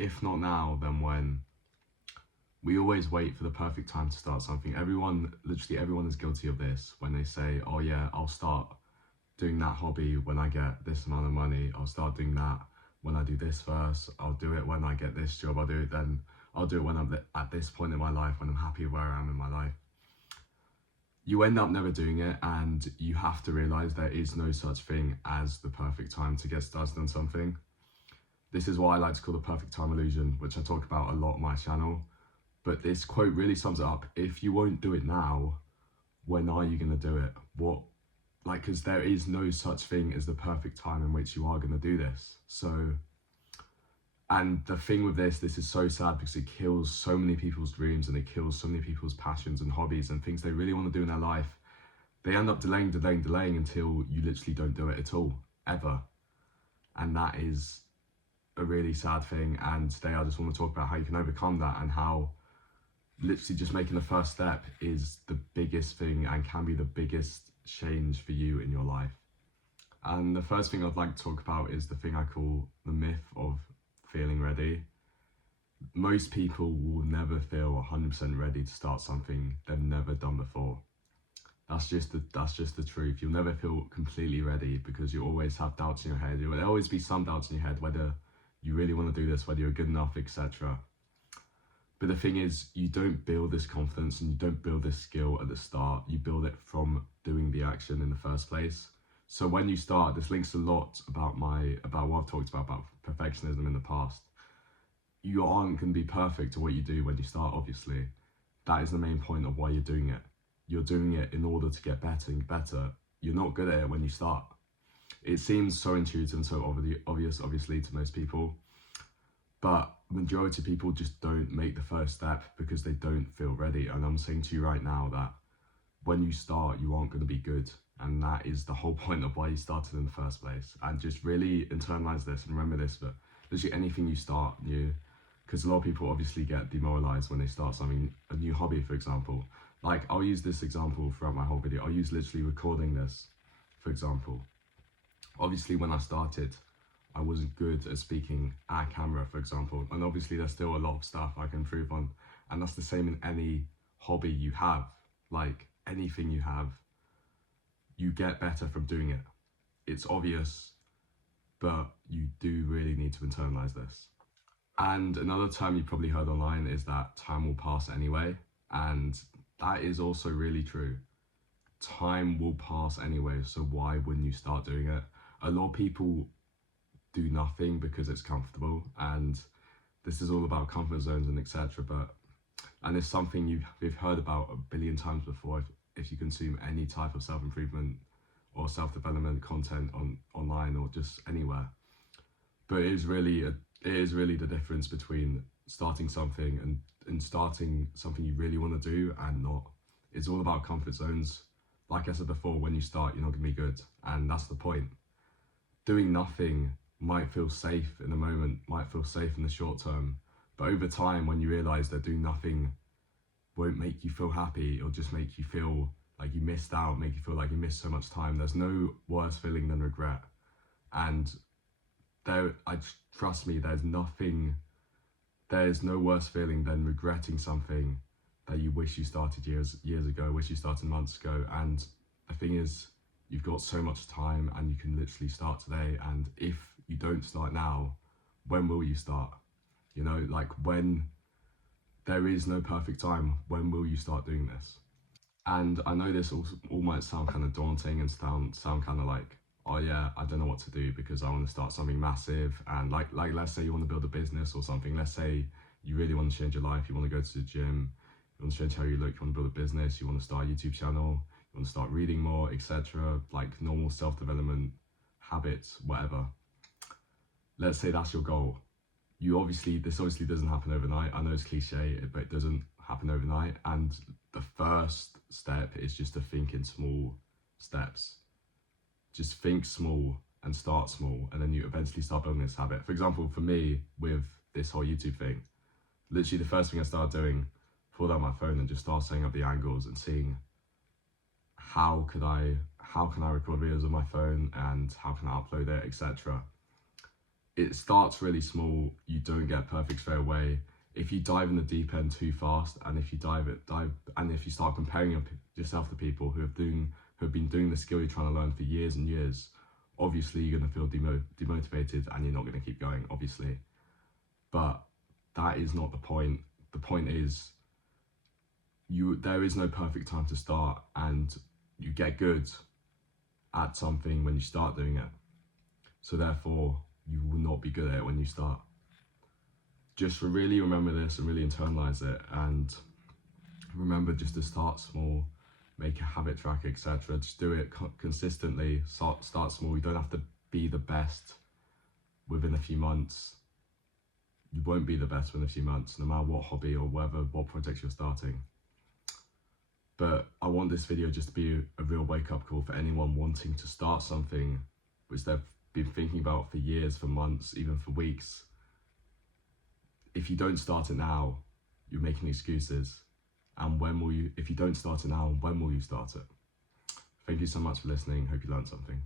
if not now, then when? We always wait for the perfect time to start something. Literally everyone is guilty of this when they say, oh yeah, I'll start doing that hobby when I get this amount of money. I'll start doing that when I do this first. I'll do it when I get this job. I'll do it when I'm at this point in my life, when I'm happy where I am in my life. You end up never doing it, and you have to realize there is no such thing as the perfect time to get started on something. This is what I like to call the perfect time illusion, which I talk about a lot on my channel. But this quote really sums it up. If you won't do it now, when are you going to do it? Because there is no such thing as the perfect time in which you are going to do this. So, and the thing with this is so sad because it kills so many people's dreams, and it kills so many people's passions and hobbies and things they really want to do in their life. They end up delaying until you literally don't do it at all, ever. And that is a really sad thing. And today I just want to talk about how you can overcome that, and how literally just making the first step is the biggest thing and can be the biggest change for you in your life. And the first thing I'd like to talk about is the thing I call the myth of feeling ready. Most people will never feel 100% ready to start something they've never done before. That's just the truth. You'll never feel completely ready because you always have doubts in your head. There will always be some doubts in your head whether you really want to do this, whether you're good enough, etc. But the thing is, you don't build this confidence and you don't build this skill at the start. You build it from doing the action in the first place. So when you start, this links a lot about what I've talked about perfectionism in the past. You aren't going to be perfect at what you do when you start, obviously. That is the main point of why you're doing it. You're doing it in order to get better and better. You're not good at it when you start. It seems so intuitive and so obvious, obviously, to most people. But majority of people just don't make the first step because they don't feel ready. And I'm saying to you right now that when you start, you aren't going to be good. And that is the whole point of why you started in the first place. And just really internalize this and remember this, but literally anything you start new, because a lot of people obviously get demoralized when they start something, a new hobby, for example. Like, I'll use this example throughout my whole video. I'll use literally recording this, for example. Obviously, when I started, I wasn't good at speaking at camera, for example. And obviously, there's still a lot of stuff I can improve on. And that's the same in any hobby you have. Like, anything you have, you get better from doing it. It's obvious, but you do really need to internalize this. And another term you probably heard online is that time will pass anyway. And that is also really true. Time will pass anyway, so why wouldn't you start doing it? A lot of people do nothing because it's comfortable, and this is all about comfort zones and etc. And it's something you've heard about a billion times before if you consume any type of self-improvement or self-development content online or just anywhere. But it is really the difference between starting something and starting something you really want to do and not. It's all about comfort zones. Like I said before, when you start, you're not going to be good, and that's the point. Doing nothing might feel safe in the moment, might feel safe in the short term, but over time, when you realize that doing nothing won't make you feel happy, it'll just make you feel like you missed out, make you feel like you missed so much time. There's no worse feeling than regret. And trust me, there's no worse feeling than regretting something that you wish you started years ago, wish you started months ago. And the thing is, you've got so much time and you can literally start today. And if you don't start now, when will you start? You know, like, when there is no perfect time, when will you start doing this? And I know this all might sound kind of daunting and sound kind of like, oh yeah, I don't know what to do because I want to start something massive. And like let's say you want to build a business or something. Let's say you really want to change your life. You want to go to the gym. You want to change how you look. You want to build a business. You want to start a YouTube channel. You want to start reading more, etc. Like normal self-development habits, whatever. Let's say that's your goal. This obviously doesn't happen overnight. I know it's cliche, but it doesn't happen overnight. And the first step is just to think in small steps. Just think small and start small, and then you eventually start building this habit. For example, for me, with this whole YouTube thing, literally the first thing I started doing, pulled out my phone and just started setting up the angles and seeing how can I record videos on my phone and how can I upload it, etc. it starts really small. You don't get perfect straight away. If you dive in the deep end too fast, and if you if you start comparing yourself to people who have been doing the skill you're trying to learn for years and years, obviously you're going to feel demotivated, and you're not going to keep going, obviously. But that is not the point. The point is, there is no perfect time to start, and you get good at something when you start doing it. So therefore, you will not be good at it when you start. Just really remember this and really internalize it, and remember just to start small, make a habit track, etc. Just do it consistently. Start small. You don't have to be the best within a few months. You won't be the best within a few months, no matter what hobby or what projects you're starting. But I want this video just to be a real wake-up call for anyone wanting to start something which they've been thinking about for years, for months, even for weeks. If you don't start it now, you're making excuses. And if you don't start it now, when will you start it? Thank you so much for listening. Hope you learned something.